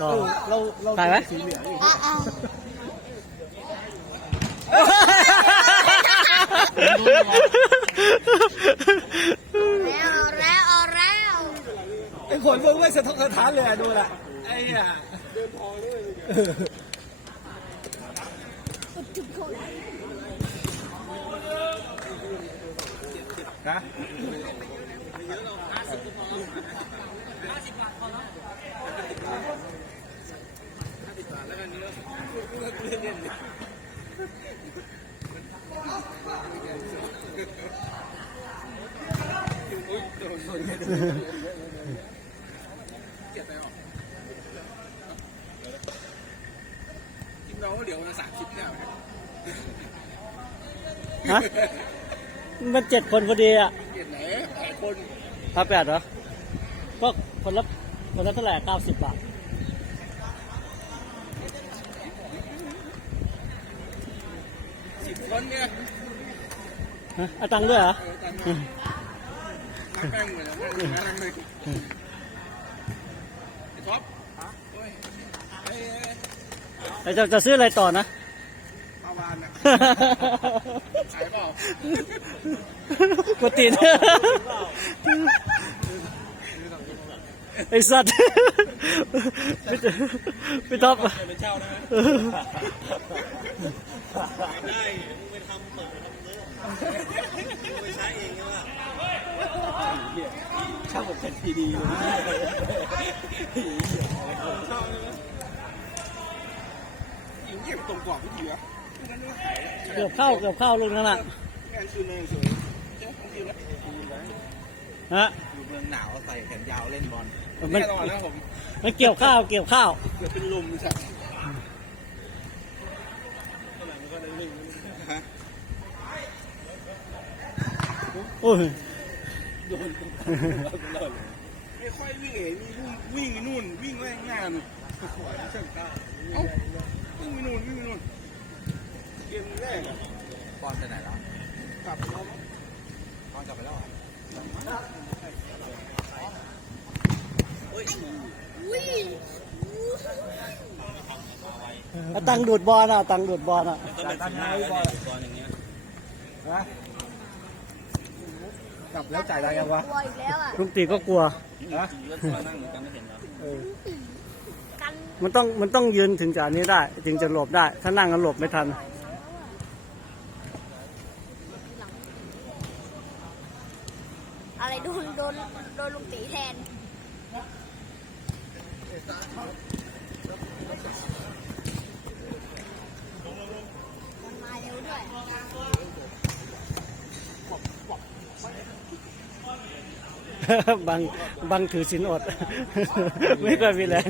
ก็เราเราถ่ายไหมสีเหลืองอีกอะเอาแล้วเอาแล้วเอาแล้วไอ้ขนมึงไม่สะทกสะท้านเลยอะดูละไอ้อะเดินพอด้วยฮะจ ริงเราเดี๋ยววันสามสิบเนี่ยฮะมันเจ็ดคนพอดีอะเปลี่ยนไหนหลายคนพาแปดเหรอก็คนละคนละเท่าไหร่เก้าสิบบาทสิบคนเนี่ยฮะเอาตังค์ด้วยเหรอ แลยไอ้วจะจะซื้ออะไรต่อนะปลาวานอะขายเปล่ากดตีนไอ้สัตว์พี่ท็อปไปเช่าได้ได้ไปทำเปิดทำเนื้อไปใช้เอง หมช่างเป็นทีดีเลยยิงเก็บตรงกรอบทุกทีวะงั้นไม่ขายเกือบเข้าเกือบเข้าลูกนั่นแหละงานคืนเลยสวยเจ้าของทีแล้วฮะอยู่เมืองหนาวใส่แขนยาวเล่นบอลมันแน่นอนนะผมมันเกี่ยวข้าวเกี่ยวข้าวเกือบเป็นลมใช่ฮะโอ้ย ไม่ค่อยวิ่งเอ๋วิ่งวิ่งนู่นวิ่งแรงหน้านู่นช่างกล้าเอ้าวิ่งไปนู่นวิ่งไปนู่นเกมแรกอะบอลไปไหนแล้วกลับแล้วบอลกลับไปแล้วเหรออุ้ยเอาตังค์ดูดบอลอะเอาตังค์ดูดบอลอะจากด้านในบอลบอลอย่างเงี้ยนะก ลับแล้วจ่ายอะไรยังวะกลัวอีกแล้วอะลุงตีก็กลัว นะนั่งเหมือนกันไม่เห็นเหรอเออกันมันต้องมันต้องยืนถึงจะอันนี้ได้ ถึงจะหลบได้ ถ้านั่งก็หลบไม่ทัน อะไรโดนโดนโดนลุงตีแทนมันมาเร็วด้วย บางบางถือสินอด ไม่ค่อยมีแรง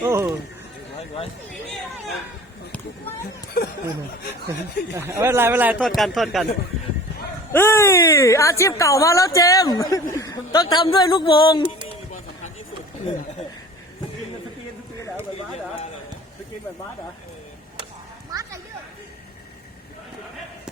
โอ้ไม่เป็นไรไม่เป็นไรโทษกันโทษกันเฮ้ย อาชีพเก่ามาแล้วเจมส์ต้องทำด้วยลูกวงสกินสกินเหรอเหมือนบาสเหรอสกินเหมือนบาสเหรอมัดอะไรเยอะเอ้า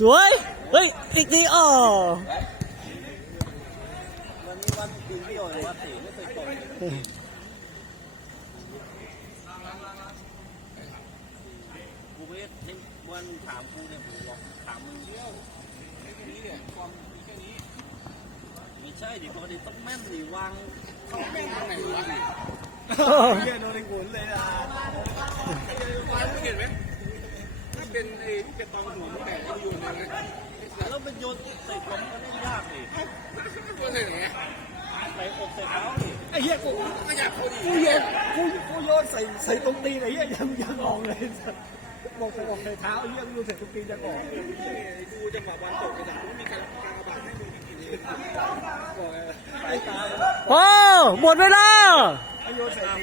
สวย เฮ้ย อีกทีอ๋อวันนี้วันกินประโยชน์ว่าสีไม่เคยตกกูไม่ได้วันถามกูเนี่ยผมบอกถามมึงเดียวนี่เนี่ยความมีแค่นี้ไม่ใช่ดิปกติต้องแม่นดิวางเขาแม่นตรงไหนวะเฮียโดนไอ้ขุนเลยอะ วางเห็นไหมถ้าเป็นไอ้ ที่เป็นตอนหนูแต่ก็อยู่ในนั้นแล้วเป็นโยนใส่ผมก็เล่นยากเลยก็เลยไงส่อกใส่เท้าดิไอ้เหี้ยกูกูโยนกูกูโยนใส่ใส่ตรงตีนไอ้เหี้ยยังยังออกเลยบอกใส่ออกใส่เท้าไอ้เหี้ยกูโยนใส่ตรงตีนยังออกดูจังหวะวันตกกระดาษมีการการระบาดให้มึงกินเลยบอกไงสายตาโอ้หมดเวลาไอ้โยนใส่ตีน